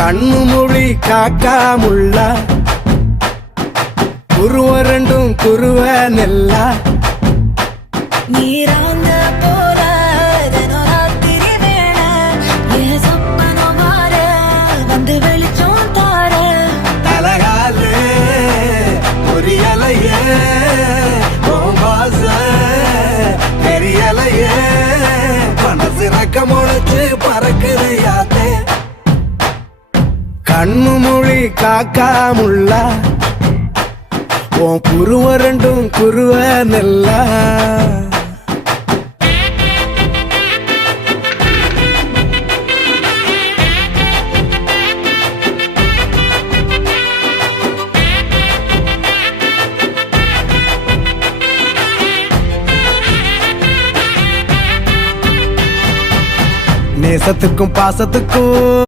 கண்ணு மொழி காக்காமுள்ள குருவ ரெண்டும் குருவ நெல்லா நீராங்க போல ராத்திரி வேண என் சொப்பனம் மாற வந்து வெளிச்சம் தார தலகாலே பொரியலையே வாச பெரியலையே மனசு ரக்க முளைச்சு பறக்குது யாத்தே கண்ணு மொழி காக்காமுள்ள உன் குருவ ரெண்டும் குருவ நெல்லா நேசத்துக்கும் பாசத்துக்கும்